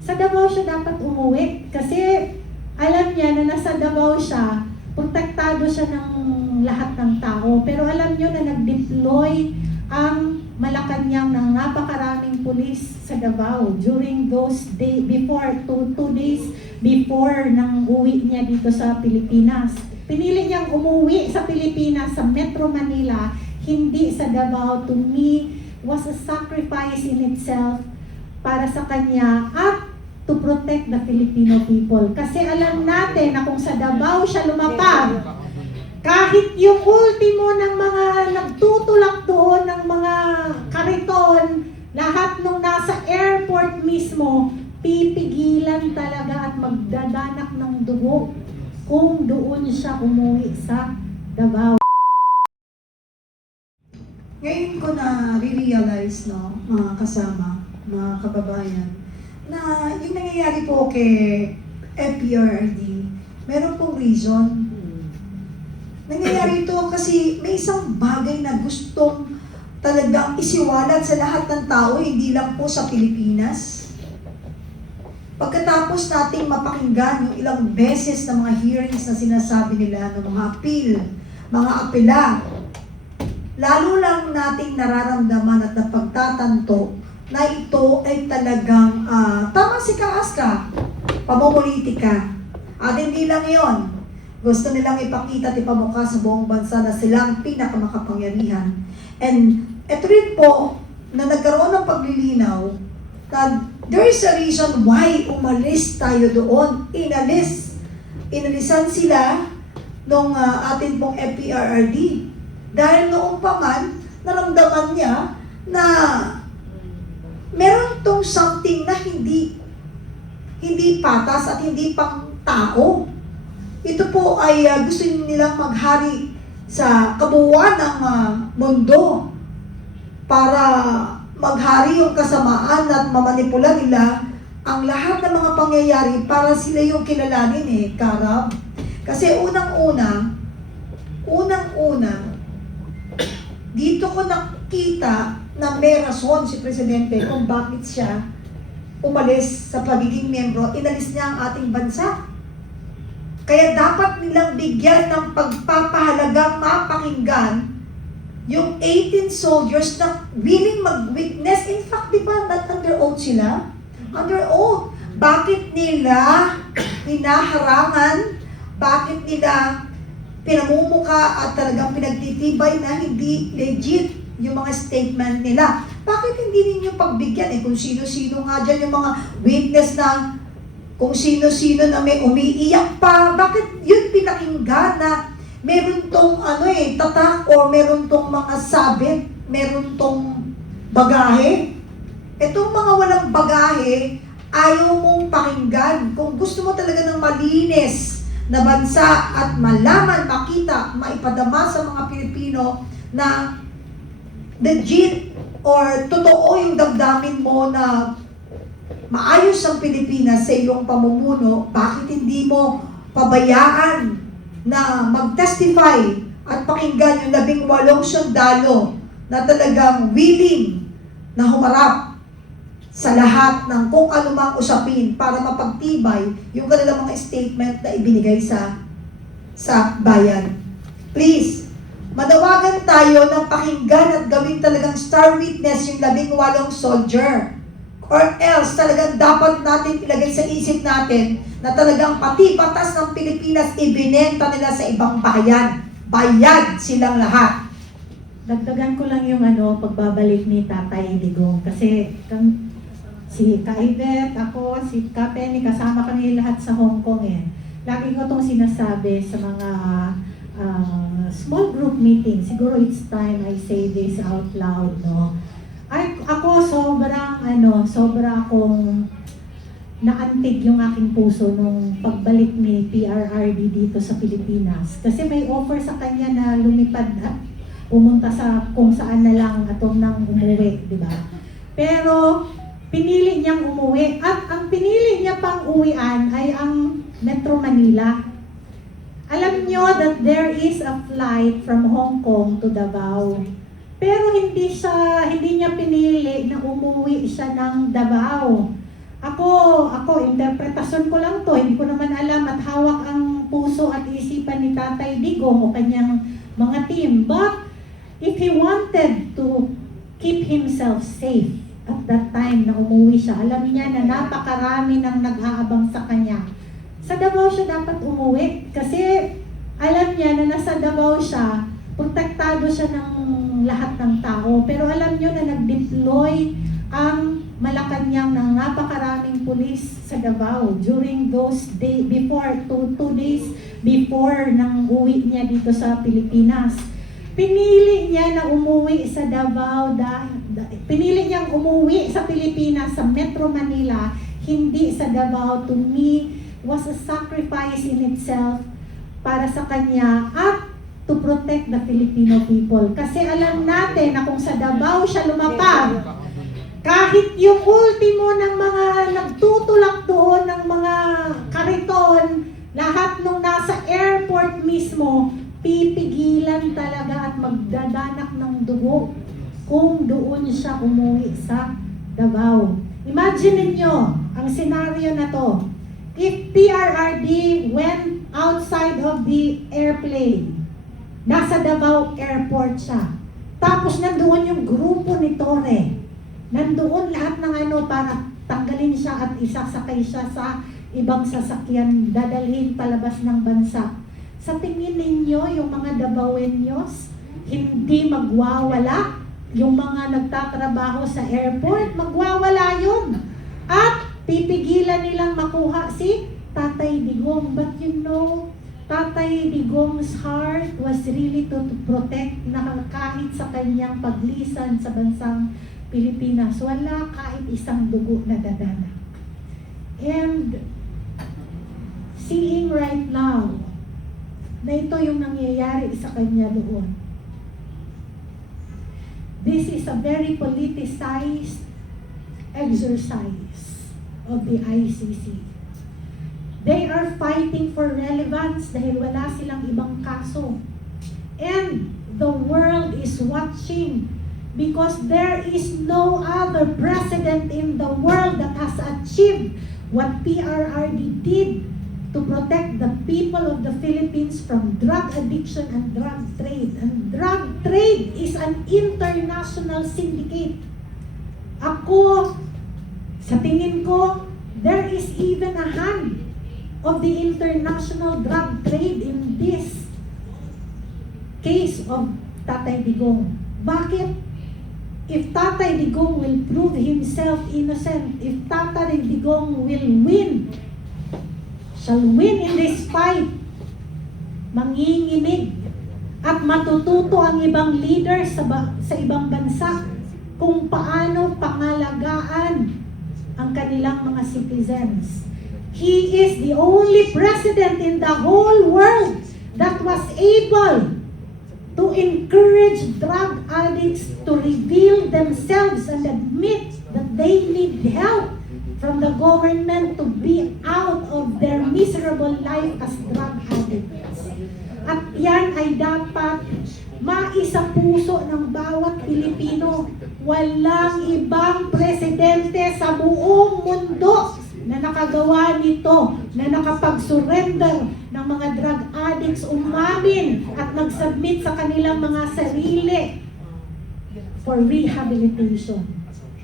Sa Davao siya dapat umuwi kasi alam niya na nasa Davao siya, protektado siya ng lahat ng tao. Pero alam niyo na nag-deploy ang Malacanang ng napakaraming pulis sa Davao during those days, before, two days before nang uwi niya dito sa Pilipinas. Pinili niyang umuwi sa Pilipinas, sa Metro Manila, hindi sa Davao. To me, was a sacrifice in itself para sa kanya at to protect the Filipino people. Kasi alam natin na kung sa Davao siya lumapag, kahit yung ultimo ng mga nagtutulak doon ng mga kariton, lahat nung nasa airport mismo, pipigilan talaga at magdadanak ng dugo kung doon siya umuwi sa Davao. Ngayon ko na realize, no, mga kasama, mga kababayan, na yung nangyayari po kay FPRRD, meron pong reason. Nangyayari ito kasi may isang bagay na gustong talagang isiwalat sa lahat ng tao, hindi lang po sa Pilipinas. Pagkatapos nating mapakinggan yung ilang beses na mga hearings na sinasabi nila ng mga appeal, mga apela, lalo lang nating nararamdaman at napagtatanto na ito ay talagang, tama si Kaaska, pamumulitika. At hindi lang yon. Gusto nilang ipakita at ipamukha sa buong bansa na sila ang pinakamakapangyarihan. And ito rin po, na nagkaroon ng paglilinaw, na there is a reason why umalis tayo doon. Inalisan sila nung atin pong FPRRD. Dahil noong pa man, naramdaman niya na meron tong something na hindi patas at hindi pang tao. Ito po ay gusto nilang maghari sa kabuuan ng mundo para maghari yung kasamaan at mamanipula nila ang lahat ng mga pangyayari para sila yung kilalanin Karab. Kasi unang-una, dito ko nakita na may rason si Presidente kung bakit siya umalis sa pagiging miyembro, inalis niya ang ating bansa. Kaya dapat nilang bigyan ng pagpapahalagang mapakinggan yung 18 soldiers na willing mag-witness. In fact, di ba, not under oath sila? Under oath. Bakit nila hinaharangan? Bakit nila pinamumuka at talagang pinagtitibay na hindi legit yung mga statement nila? Bakit hindi ninyo pagbigyan kung sino-sino nga dyan yung mga witness na kung sino-sino na may umiiyak pa, bakit yun pinakinggan na meron tong tatak o meron tong mga sabit, meron tong bagahe? Itong mga walang bagahe, ayaw mong pakinggan. Kung gusto mo talaga ng malinis na bansa at malaman, makita, maipadama sa mga Pilipino na legit or totoo yung damdamin mo na maayos ang Pilipinas sa iyong pamumuno, bakit hindi mo pabayaan na mag-testify at pakinggan yung 18 sundalo na talagang willing na humarap sa lahat ng kung anumang usapin para mapagtibay yung kanilang mga statement na ibinigay sa bayan. Please, manawagan tayo ng pakinggan at gawin talagang star witness yung 18 soldier. Or else, talagang dapat natin ilagay sa isip natin na talagang pati batas ng Pilipinas ibinenta nila sa ibang bayan. Bayad silang lahat. Dagdagan ko lang yung pagbabalik ni Tatay Digong. Kasi si Kaivet, ako, si Kapeni, kasama kami lahat sa Hong Kong Lagi ko itong sinasabi sa mga small group meeting. Siguro it's time I say this out loud, no? Ako sobra akong naantig yung aking puso nung pagbalik ni PRRD dito sa Pilipinas. Kasi may offer sa kanya na lumipad at pumunta sa kung saan na lang atong nang umuwi, di ba? Pero pinili niyang umuwi at ang pinili niya pang uwian ay ang Metro Manila. Alam niyo that there is a flight from Hong Kong to Davao. Pero hindi niya pinili na umuwi siya ng Davao. Ako, interpretasyon ko lang to, hindi ko naman alam at hawak ang puso at isipan ni Tatay Digong o kanyang mga team. But, if he wanted to keep himself safe at that time na umuwi siya, alam niya na napakarami nang nag-aabang sa kanya. Sa Davao siya dapat umuwi kasi alam niya na nasa Davao siya, protektado siya ng lahat ng tao. Pero alam niyo na nag-deploy ang Malacanang ng napakaraming pulis sa Davao during those days, before, two days before nang uwi niya dito sa Pilipinas. Pinili niya na umuwi sa Davao pinili niyang umuwi sa Pilipinas, sa Metro Manila, hindi sa Davao. To me, was a sacrifice in itself para sa kanya at to protect the Filipino people. Kasi alam natin na kung sa Davao siya lumapag, kahit yung ultimo ng mga nagtutulak doon ng mga kariton, lahat nung nasa airport mismo, pipigilan talaga at magdadanak ng dugo kung doon siya umuwi sa Davao. Imagine ninyo ang senaryo na to. If PRRD went outside of the airplane, nasa Davao Airport siya, tapos nandoon yung grupo ni Torre, nandoon lahat ng para tanggalin siya at isasakay siya sa ibang sasakyan, dadalhin palabas ng bansa. Sa tingin ninyo, yung mga Davaoenos, hindi magwawala? Yung mga nagtatrabaho sa airport, magwawala yun. At pipigilan nilang makuha si Tatay Digong. But you know, Tatay Digong's heart was really to protect na kahit sa kanyang paglisan sa bansang Pilipinas, wala kahit isang dugo na dadana. And seeing right now na ito yung nangyayari sa kanya doon, this is a very politicized exercise of the ICC. They are fighting for relevance dahil wala silang ibang kaso. And the world is watching because there is no other president in the world that has achieved what PRRD did to protect the people of the Philippines from drug addiction and drug trade. And drug trade is an international syndicate. Ako, sa tingin ko, there is even a hand of the international drug trade in this case of Tatay Digong. Bakit? If Tatay Digong will prove himself innocent, if Tatay Digong will shall win in this fight, manginginig at matututo ang ibang leader sa ibang bansa kung paano pangalagaan ang kanilang mga citizens. He is the only president in the whole world that was able to encourage drug addicts to reveal themselves and admit that they need help from the government to be out of their miserable life as drug addicts. At yan ay dapat maisapuso ng bawat Pilipino. Walang ibang presidente sa buong mundo na nakagawa nito, na nakapag-surrender ng mga drug addicts, umamin at mag-submit sa kanilang mga sarili for rehabilitation.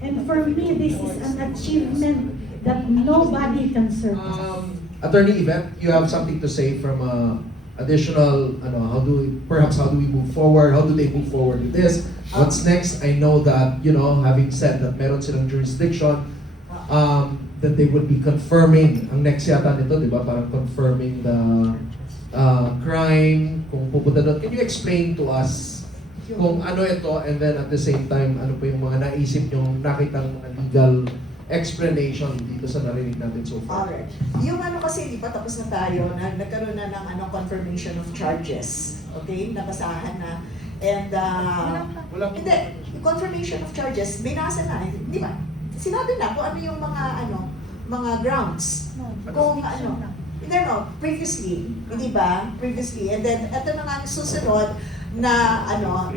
And for me, this is an achievement that nobody can surpass. Attorney Yvette, you have something to say from additional, how do we move forward? How do they move forward with this? What's next? I know that, having said that meron silang jurisdiction, that they would be confirming, ang next yata nito, di ba? Parang confirming the crime, kung pupunta doon. Can you explain to us kung ano ito, and then at the same time, ano po yung mga naisip nyo, nakita ng mga legal explanation dito sa narinig natin so far? Alright. Yung kasi, di ba tapos na tayo, nagkaroon na ng confirmation of charges. Okay? Nabasahan na. And, hindi, confirmation of charges, binasa na, di ba? Sinabi na kung ano yung mga grounds. Kung hindi previously, di ba? Previously. And then, ito na nga susunod na,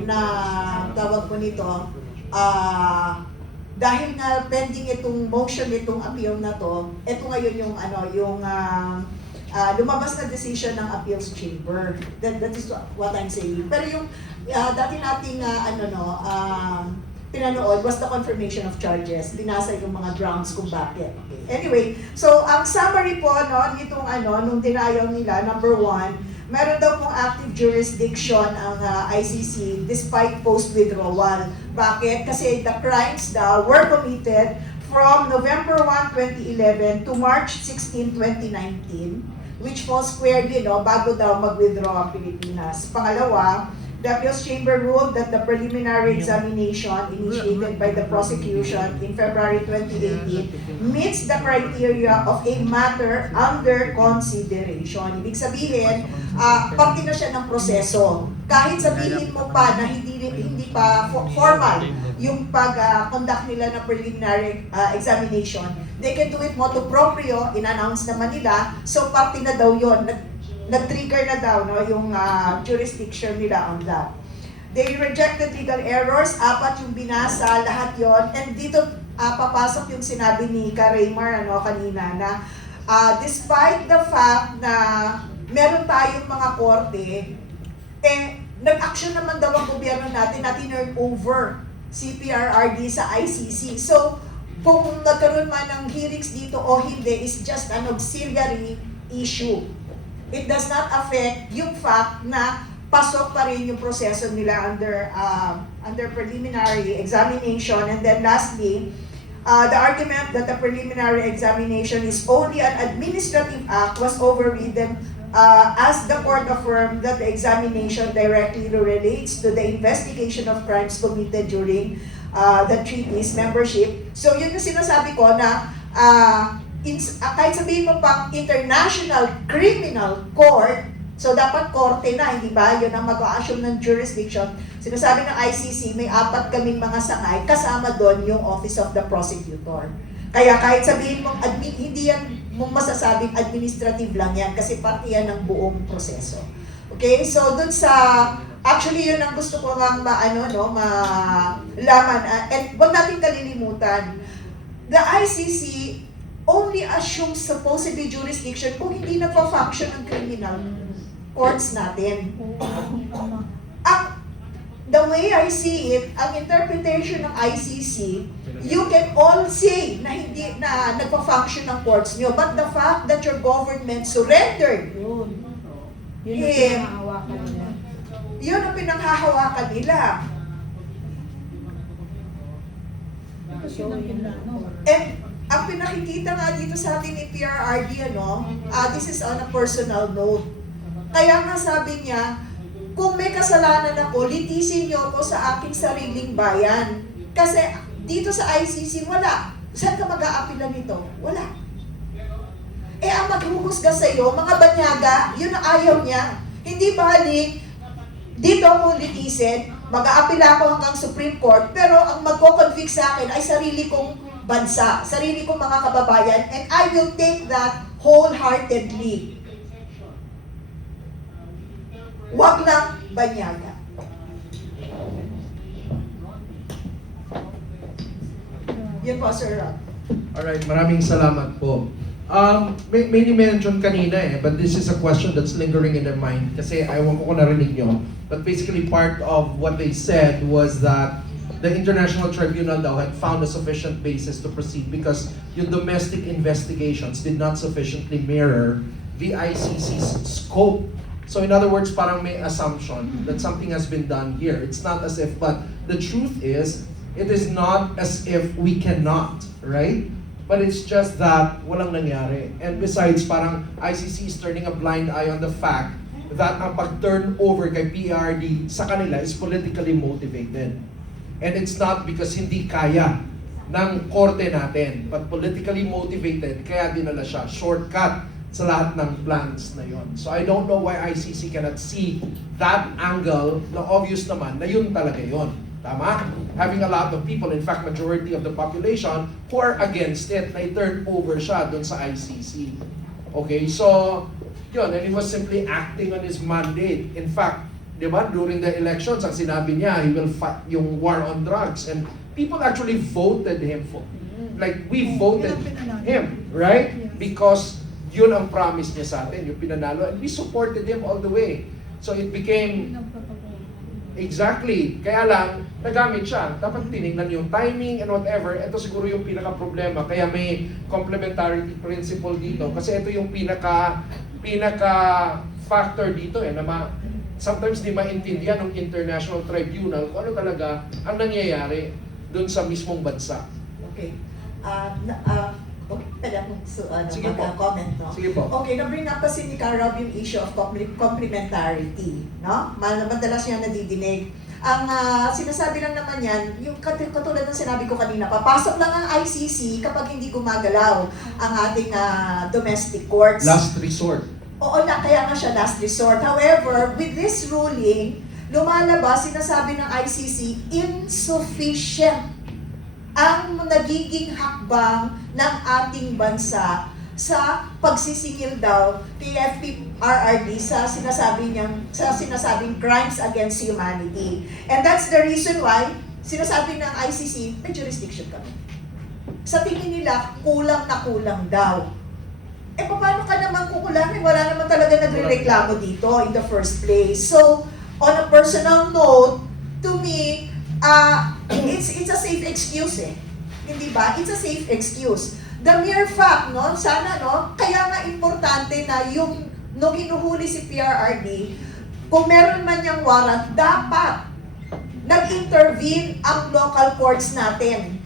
na tawag ko nito, dahil nga pending itong motion, itong appeal na to, ito ngayon yung lumabas na decision ng appeals chamber. That is what I'm saying. Pero yung dati nating pinanood was the confirmation of charges. Binasa yung mga grounds kung bakit. Anyway, so ang summary po nitong nung denial nila, number 1, meron daw pong active jurisdiction ang ICC despite post-withdrawal. Bakit? Kasi the crimes daw were committed from November 1, 2011 to March 16, 2019, which falls squarely bago daw mag-withdraw ang Pilipinas. Pangalawa, the appeals chamber ruled that the preliminary examination initiated by the prosecution in February 2018 meets the criteria of a matter under consideration. Ibig sabihin, parte na siya ng proseso. Kahit sabihin mo pa na hindi pa formal yung pag-conduct nila ng preliminary examination, they can do it motu proprio, in-announce naman nila, so parte na daw yun. Nag-trigger na daw yung jurisdiction nila on that. They rejected legal errors, 4 yung binasa, lahat yon. And dito papasok yung sinabi ni Ka Raymar kanina na despite the fact na meron tayong mga korte, nag-action naman daw ang gobyerno natin na tinurn over si PRRD sa ICC. So, kung nagkaroon man ng hearings dito o hindi is just an auxiliary issue. It does not affect yung fact na pasok pa rin yung proseso nila under preliminary examination. And then lastly, the argument that the preliminary examination is only an administrative act was overridden as the court affirmed that the examination directly relates to the investigation of crimes committed during the treaty's membership. So yun yung sinasabi ko na kahit sabihin mo pang International Criminal Court, so dapat korte na, hindi ba? Yun ang mag-a-assume ng jurisdiction. Sinasabi ng ICC, may 4 kaming mga sangay, kasama doon yung Office of the Prosecutor. Kaya kahit sabihin mo, hindi yan mong masasabing administrative lang yan, kasi parte yan ng buong proseso. Okay? So doon sa, actually yun ang gusto ko nga malaman. And huwag natin kalilimutan, the ICC only assumes supposedly jurisdiction kung hindi nagpa-function ang criminal courts natin. The way I see it, ang interpretation ng ICC, you can all say na hindi na nagpa-function ng courts nyo, but the fact that your government surrendered Yun ang pinanghahawakan nila. Yun ang pinanghahawakan nila. And ang pinakikita nga dito sa atin ni PRRD, this is on a personal note. Kaya nga sabi niya, kung may kasalanan ako, litisin niyo ako sa aking sariling bayan. Kasi dito sa ICC, wala. Saan ka mag-aapila nito? Wala. Ang maghuhusga sa iyo, mga banyaga, yun ang ayaw niya. Hindi bali, dito ako litisin, mag-aapila ako hanggang Supreme Court, pero ang magko-convict sa akin ay sarili kong bansa, sarili kong mga kababayan, and I will take that wholeheartedly. Wag lang banyaga. Yan po, Sir Rob. Alright, maraming salamat po. May ni-mention kanina but this is a question that's lingering in their mind kasi ayaw ko narinig nyo. But basically part of what they said was that the International Tribunal daw had found a sufficient basis to proceed because yung domestic investigations did not sufficiently mirror the ICC's scope. So in other words, parang may assumption that something has been done here. It's not as if, but the truth is, it is not as if we cannot, right? But it's just that walang nangyari. And besides, parang ICC is turning a blind eye on the fact that ang pag-turn over kay PRD sa kanila is politically motivated. And it's not because hindi kaya ng korte natin, but politically motivated, kaya dinala siya. Shortcut sa lahat ng plans na yon. So I don't know why ICC cannot see that angle na obvious naman na yun talaga yon. Tama? Having a lot of people, in fact, majority of the population who are against it, na i-turn over siya dun sa ICC. Okay, so, yun, and he was simply acting on his mandate. In fact, di ba, during the elections, ang sinabi niya, he will fight yung war on drugs. And people actually voted him for. Like, we voted Yun ang pinanalo. him, right? Yes. Because yun ang promise niya sa atin, yung pinanalo, and we supported him all the way. So it became exactly, kaya lang, nagamit siya. Dapat tinignan yung timing and whatever. Ito siguro yung pinaka-problema. Kaya may complementarity principle dito. Kasi ito yung pinaka-factor dito na sometimes di maintindihan ng international tribunal kung ano talaga ang nangyayari dun sa mismong bansa. Okay. Okay, pwede akong Sige po. comment, no? Sige po. Okay, na-bring up kasi ni Carol yung issue of complementarity, no? Madalas niya nadidinig. Ang sinasabi lang naman yan, yung katulad ng sinabi ko kanina, papasok lang ang ICC kapag hindi gumagalaw ang ating domestic courts. Last resort. Oo na, kaya nga siya last resort. However, with this ruling, lumalabas, sinasabi ng ICC, insufficient ang nagiging hakbang ng ating bansa sa pagsisingil daw kay FPRRD sa sinasabing crimes against humanity. And that's the reason why sinasabi ng ICC, may jurisdiction kami. Sa tingin nila, kulang na kulang daw. Eh, paano ka naman kukulangin? Wala naman talaga nagre-reklamo dito in the first place. So, on a personal note, to me, it's a safe excuse eh. Hindi ba? It's a safe excuse. The mere fact, no, sana, no, kaya nga importante na yung, nung hinuhuli si PRRD, kung meron man niyang warrant, dapat nag-intervene ang local courts natin.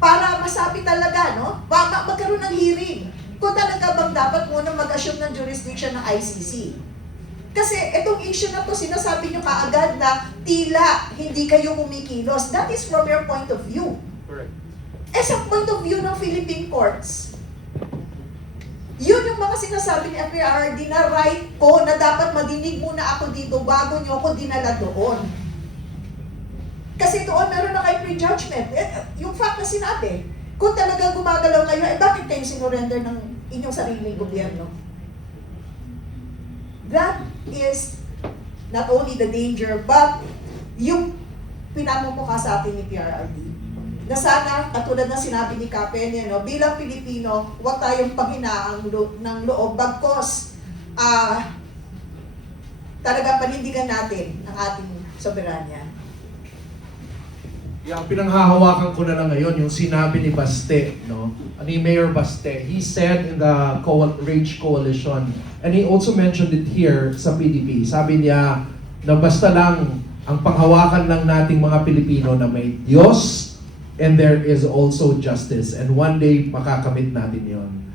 Para masabi talaga, no, magkaroon ng hearing. Kung talaga bang dapat muna mag-assume ng jurisdiction ng ICC. Kasi itong issue na to, sinasabi nyo kaagad na tila hindi kayo kumikilos. That is from your point of view. Correct. Eh sa point of view ng Philippine courts, yun yung mga sinasabi ni FPRRD na right ko na dapat madinig muna ako dito bago nyo ako dinala doon. Kasi doon meron na kayo prejudgment. Yung fact na sinabi, kung talagang gumagalaw kayo, bakit kayo sinurrender ng inyong sariling gobyerno? That is not only the danger, but yung pinamumukha sa atin ni PRRD. Na sana, katulad ng sinabi ni Kapen, no, bilang Pilipino, huwag tayong panghinaan ng loob, bagkos talaga panindigan natin ang ating soberanya. Yung pinanghahawakan ko na lang ngayon, yung sinabi ni Baste, no? Ni Mayor Baste. He said in the Rage Coalition, and he also mentioned it here sa PDP. Sabi niya na basta lang ang panghawakan lang nating mga Pilipino na may Diyos and there is also justice. And one day, makakamit natin yon.